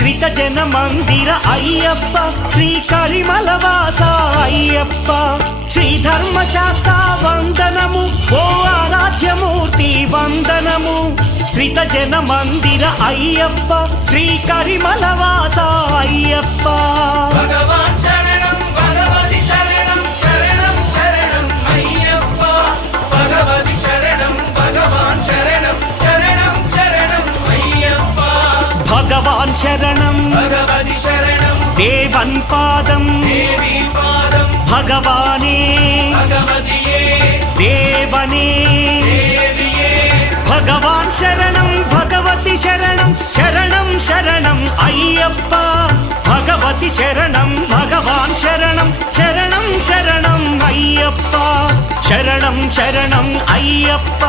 శ్రీత జన మందిర అయ్యప్ప, శ్రీ కరిమలవాస అయ్యప్ప, శ్రీ ధర్మశాస్త్ర వందనము, ఓ ఆరాధ్యమూర్తి వందనము. శ్రీత జన మందిర అయ్యప్ప, శ్రీ కరిమలవాస అయ్యప్ప. భగవాన్ శరణం భగవతి శరణం శరణం శరణం అయ్యప్ప. భగవతి శరణం భగవాన్ శరణం శరణం శరణం అయ్యప్ప. భగవాన్ శరణం భగవతి శరణం దేవన్ పాదం దేవి పాదం. భగవానే భగవతియే దేవనే. దేవియే. భగవాన్ శరణం భగవతి శరణం శరణం శరణం అయ్యప్ప. భగవతి శరణం భగవాన్ శరణం శరణం శరణం అయ్యప్ప. శరణం శరణం అయ్యప్ప.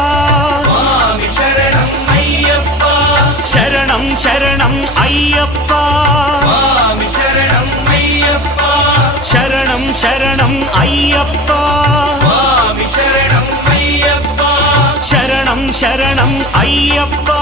స్వామి శరణం అయ్యప్ప. శరణం శరణం అయ్యప్ప. స్వామి శరణం అయ్యప్ప. శరణం శరణం అయ్యప్ప. స్వామి శరణం అయ్యప్ప. శరణం శరణం అయ్యప్ప.